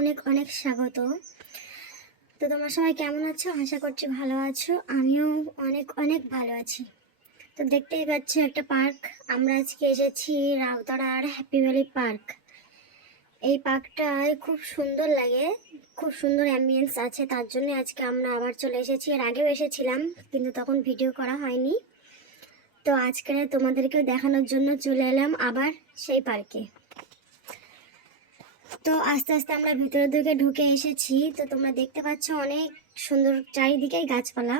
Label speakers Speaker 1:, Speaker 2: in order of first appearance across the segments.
Speaker 1: অনেক অনেক স্বাগত। তো তোমরা সবাই কেমন আছো? আশা করছি ভালো আছো। আমিও অনেক অনেক ভালো আছি। তো দেখতেই পাচ্ছ একটা পার্ক। আমরা আজকে এসেছি রাউতাড়ার হ্যাপি ভ্যালি পার্ক। এই পার্কটায় খুব সুন্দর লাগে, খুব সুন্দর অ্যাম্বিয়েন্স আছে। তার জন্য আজকে আমরা আবার চলে এসেছি। এর আগেও এসেছিলাম, কিন্তু তখন ভিডিও করা হয়নি। তো আজকে তোমাদেরকে দেখানোর জন্য চলে এলাম আবার সেই পার্কে। তো আস্তে আস্তে আমরা ভিতরের দিকে ঢুকে এসেছি। তো তোমরা দেখতে পাচ্ছ অনেক সুন্দর চারিদিকেই গাছপালা।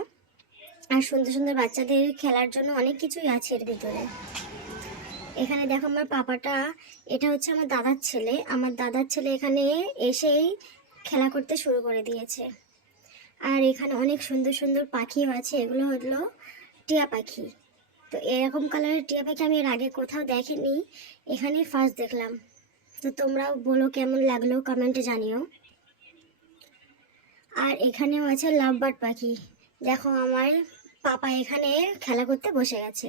Speaker 1: আর সুন্দর সুন্দর বাচ্চাদের খেলার জন্য অনেক কিছুই আছে এর ভিতরে। এখানে দেখো আমার পাপাটা, এটা হচ্ছে আমার দাদার ছেলে। আমার দাদার ছেলে এখানে এসেই খেলা করতে শুরু করে দিয়েছে। আর এখানে অনেক সুন্দর সুন্দর পাখিও আছে। এগুলো হলো টিয়া পাখি। তো এরকম কালারের টিয়া পাখি আমি এর আগে কোথাও দেখিনি। এখানেই ফার্স্ট দেখলাম। তো তোমরাও বলো কেমন লাগল কমেন্টে জানিও। আর এখানেও আছে লাভ বার্ড পাখি। দেখো আমার পাপা এখানে খেলা করতে বসে গেছে।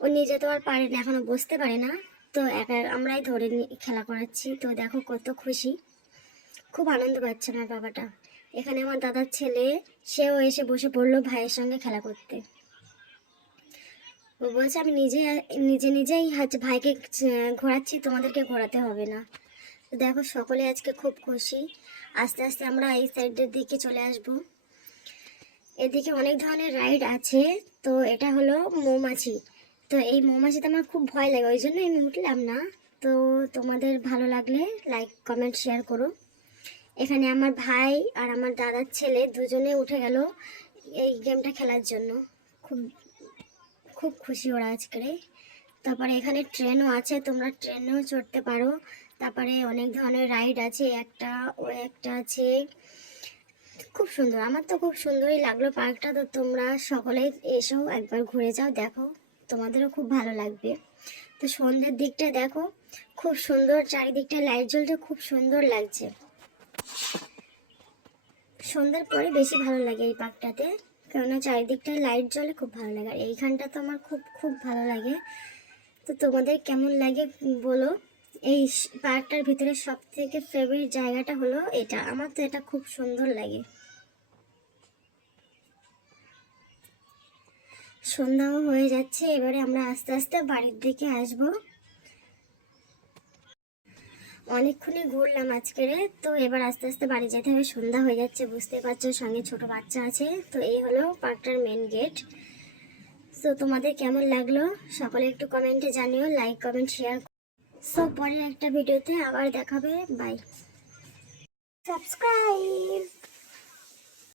Speaker 1: ও নিজে তো আর পারে না, এখনও বসতে পারে না। তো একা আমরাই ধরে খেলা করাচ্ছি। তো দেখো কত খুশি। খুব আনন্দ পাচ্ছে আমার বাবাটা এখানে আমার দাদার ছেলে, সেও এসে বসে পড়ল ভাইয়ের সঙ্গে খেলা করতে। ও বলছে, আমি নিজে নিজে নিজেই হচ্ছে ভাইকে ঘোরাচ্ছি, তোমাদেরকে ঘোরাতে হবে না। তো দেখো, সকলে আজকে খুব খুশি। আস্তে আস্তে আমরা এই সাইডের দিকে চলে আসব। এদিকে অনেক ধরনের রাইড আছে। তো এটা হলো মৌমাছি। তো এই মৌমাছিতে আমার খুব ভয় লাগে, ওই জন্য আমি উঠলাম না। তো তোমাদের ভালো লাগলে লাইক কমেন্ট শেয়ার করো। এখানে আমার ভাই আর আমার দাদার ছেলে দুজনে উঠে গেল এই গেমটা খেলার জন্য। খুব খুব খুশি ওরা আজকে তারপরে এখানে ট্রেনও আছে, তোমরা ট্রেনেও চড়তে পারো। তারপরে অনেক ধরনের রাইড আছে, একটা, ও একটা আছে। খুব সুন্দর, আমার তো খুব সুন্দরই লাগল পার্কটা তো তোমরা সকলে এসেও একবার ঘুরে যাও, দেখো। তোমাদেরও খুব ভালো লাগবে। তো সন্ধ্যের দিকটা দেখো, খুব সুন্দর চারিদিকটা লাইট জ্বলছে, খুব সুন্দর লাগছে। সন্ধ্যার পরে বেশি ভালো লাগে এই পার্কটাতে কেননা চারিদিকটা লাইট জ্বলে, খুব ভালো লাগে। আর এইখানটা তো আমার খুব খুব ভালো লাগে। তো তোমাদের কেমন লাগে বলো? এই পার্কটার ভিতরে সব থেকে ফেভারিট জায়গাটা হলো এটা। আমার তো এটা খুব সুন্দর লাগে। সন্ধ্যাও হয়ে যাচ্ছে, এবারে আমরা আস্তে আস্তে বাড়ির দিকে আসব। অনেকক্ষণই ঘুরলাম আজকে তো এবার আস্তে আস্তে বাড়ি যেতে হবে। সন্ধ্যা হয়ে যাচ্ছে বুঝতে পারছ, সঙ্গে ছোট বাচ্চা আছে। তো এই হলো পার্কটার মেন গেট সো তোমাদের কেমন লাগল? সকলে একটু কমেন্টে জানিও লাইক কমেন্ট শেয়ার সো পরের একটা ভিডিওতে আবার দেখাবে। By subscribe